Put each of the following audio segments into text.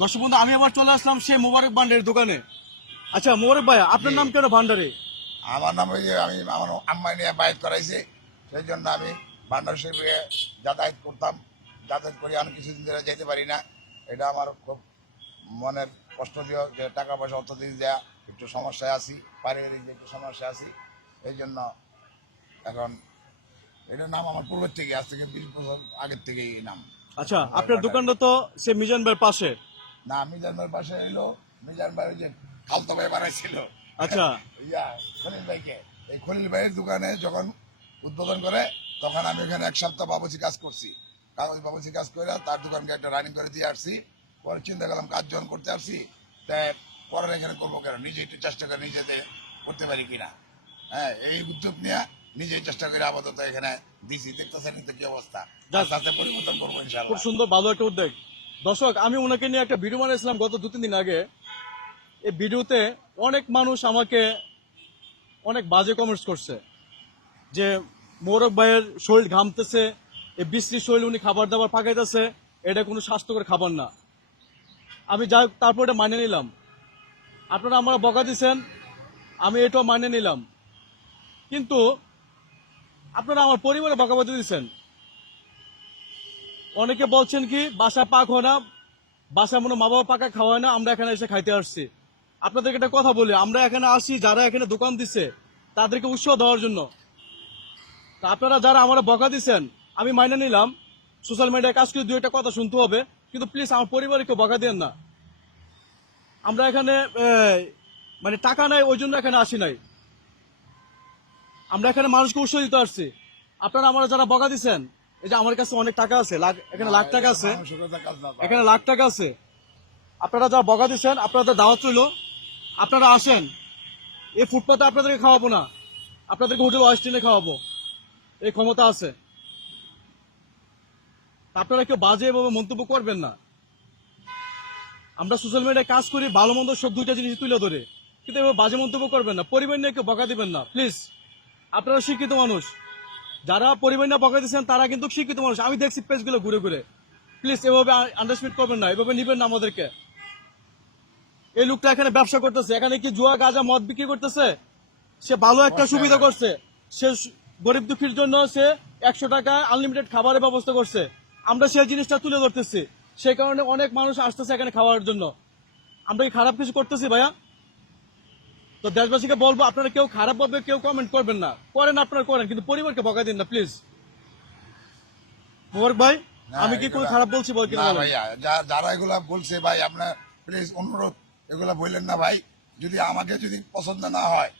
দর্শক বন্ধু আমি আবার চলে আসলাম সে মোবারক ভান্ডারের দোকানে। আচ্ছা মোবারক ভাই আপনার নাম কেন ভান্ডারে? আমার নাম ওই যে আমি আমার আম্মাই নিয়ে বাইক করাইছে। সেই জন্য আমি ভান্ডার শিবিরে যাতায়াত করতাম। যাতায়াত করি আমি কিছুদিন ধরে যেতে পারি না। এটা আমার খুব মনের কষ্ট দিও যে টাকা পয়সা অত্যধিক দেয়া একটু সমস্যায় আছি পারিবারিক যে একটু সমস্যা আছি। এই জন্য এখন এটার নাম আমার পূর্বের থেকে আজ থেকে বিশ বছর আগের থেকেই এই নাম। আচ্ছা আপনার দোকানটা তো সে মিজান ভাইয়ের পাশে। না মিজান ভাইয়ের পাশে এলো মিজান ভাই যে খালতো ভাই বানাইছিল। আচ্ছা। ইয়া খলিল ভাইকে। এই খলিল ভাইয়ের দোকানে যখন উদ্বোধন করে তখন আমি ওখানে এক সপ্তাহ বাবুচি কাজ করছি। কাগজ বাবুচি কাজ করে তার দোকানকে একটা রানিং করে দিয়ে আসছি। পরে চিন্তা করলাম কাজ যখন করতে আসছি তাই পরে এখানে করব কেন? নিজে একটু চেষ্টা করে নিজেতে করতে পারি কিনা? হ্যাঁ এই উদ্যোগ নিয়ে নিজেই চেষ্টা করে আপাতত এখানে দিছি দেখতেছেন কি অবস্থা? আস্তে আস্তে পরিবর্তন করব খুব সুন্দর ভালো একটা উদ্যোগ। দর্শক, আমি ওনাকে নিয়ে একটা ভিডিও বানিয়েছিলাম গত দু তিন দিন আগে। এই ভিডিওতে অনেক মানুষ আমাকে অনেক বাজে কমেন্টস করছে। যে মোরক ভাইয়ের শরীর ঘামতেছে, এই বিশ্রী শরীর উনি খাবার দাবার পাকাইতেছে, এটা কোনো স্বাস্থ্যকর খাবার না। আমি যাই তারপর এটা মানে নিলাম। আপনারা আমরা বকা দিছেন, আমি এটাও মানে নিলাম। কিন্তু আপনারা আমার পরিবারে বকাবাদি দিচ্ছেন অনেকে বলছেন কি, বাসা পাক হয় না, বাসা মনে মা বাবা পাকা খাওয়ায় না, আমরা এখানে এসে খাইতে আসছি। আপনাদেরকে একটা কথা বলি, আমরা এখানে আসি, যারা এখানে দোকান দিচ্ছে তাদেরকে উৎসাহ দেওয়ার জন্য। তা আপনারা যারা আমরা বকা দিচ্ছেন আমি মাইনে নিলাম সোশ্যাল মিডিয়ায় কাজ করে দু একটা কথা শুনতে হবে, কিন্তু প্লিজ আমার পরিবারকে বকা দেন না। আমরা এখানে মানে টাকা নাই, ওই জন্য এখানে আসি নাই। আমরা এখানে মানুষকে উৎসাহ দিতে আসছি। আপনারা আমরা যারা বকা দিচ্ছেন এই যে আমার কাছে অনেক টাকা আছে লাখ এখানে লাখ টাকা আছে। এখানে লাখ টাকা আছে। আপনারা যারা বকা দিচ্ছেন আপনাদের দাওয়াত রইল আপনারা আসেন। এই ফুটপাতে আপনাদেরকে খাওয়াবো না। আপনাদেরকে হোটেল ওয়েস্টিনে খাওয়াবো। এই ক্ষমতা আছে। আপনারা কেউ বাজে এভাবে মন্তব্য করবেন না। আমরা সোশ্যাল মিডিয়ায় কাজ করি ভালো মন্দ সব দুইটা জিনিস তুলে ধরে। কিন্তু এভাবে বাজে মন্তব্য করবেন না। পরিবার নিয়ে কেউ বকা দিবেন না। প্লিজ আপনারা শিক্ষিত মানুষ। যারা নিয়ে বকা তারা কিন্তু শিক্ষিত মানুষ। আমি দেখছি পেজগুলো ঘুরে ঘুরে। প্লিজ এভাবে আন্ডারস্ট্যান্ড করবেন না এভাবে নিবেন না আমাদেরকে। এই লোকটা এখানে ব্যবসা করতেছে। এখানে কি জুয়া গাঁজা মদ বিক্রি করতেছে? সে ভালো একটা সুবিধা করছে। সে গরিব দুঃখীর জন্য সে একশো টাকা আনলিমিটেড খাবারের ব্যবস্থা করছে। আমরা সেই জিনিসটা তুলে ধরতেছি। সেই কারণে অনেক মানুষ আসতেছে এখানে খাওয়ার জন্য। আমরা কি খারাপ কিছু করতেছি ভাইয়া? তো দেশবাসীকে বলব আপনারা কেউ খারাপ ভাবে কেউ কমেন্ট করবেন না। করেন আপনারা করেন কিন্তু পরিবারকে বকা দিন না প্লিজ মোবারক ভাই আমি কি কোনো খারাপ বলছি বল কিনা? ভাইয়া যারা এগুলা বলছে ভাই আপনার প্লিজ অনুরোধ এগুলা বললেন না ভাই। যদি আমাকে যদি পছন্দ না হয়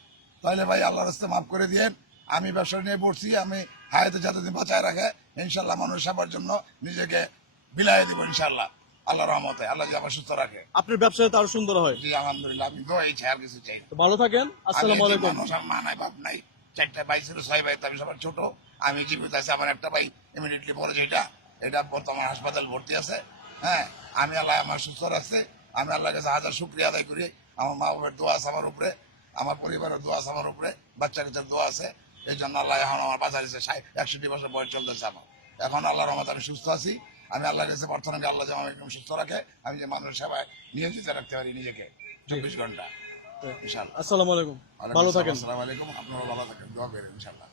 তাহলে ভাই আল্লাহর রাস্তা মাফ করে দিয়েন। আমি ব্যবসা নিয়ে পড়ছি আমি হায়াতে যাতে বাঁচায় রাখে ইনশাল্লাহ মানুষ সেবার জন্য নিজেকে বিলায় দিব ইনশাল্লাহ। আল্লাহ রহমতে আল্লাহ আমার সুস্থ রাখে। আপনার ব্যবসায় তো আরও সুন্দর হয়। জি আলহামদুলিল্লাহ আমি দোয়াই চাই আর কিছু চাই তো ভালো থাকেন আসসালামু আলাইকুম। মা নাই বাপ নাই। চারটা ভাই ছিল ছয় ভাই আমি সবার ছোট। আমি জীবিত আছে আমার একটা ভাই ইমিডিয়েটলি পরে যেটা। এটা বর্তমান হাসপাতাল ভর্তি আছে। হ্যাঁ আমি আল্লাহ আমার সুস্থ রাখছে। আমি আল্লাহর কাছে হাজার শুক্রিয়া আদায় করি। আমার মা বাবার দোয়া আছে আমার উপরে আমার পরিবারের দোয়া আছে আমার উপরে বাচ্চা কাচ্চার দোয়া আছে। এই জন্য আল্লাহ এখন আমার বাজার এসে একষট্টি বছর বয়স চলতেছে আমার। এখন আল্লাহর রহমত আমি সুস্থ আছি। আমি আল্লাহর কাছে প্রার্থনা করি আল্লাহ যেমন একদম সুস্থ রাখে। আমি যে মানুষের সেবায় নিয়োজিত রাখতে পারি নিজেকে। চব্বিশ ঘণ্টা। ইনশাল্লাহ আসসালামু আলাইকুম। ভালো থাকেন। আসসালামু আলাইকুম। আপনারা ভালো থাকেন। দোয়া করেন ইনশাল্লাহ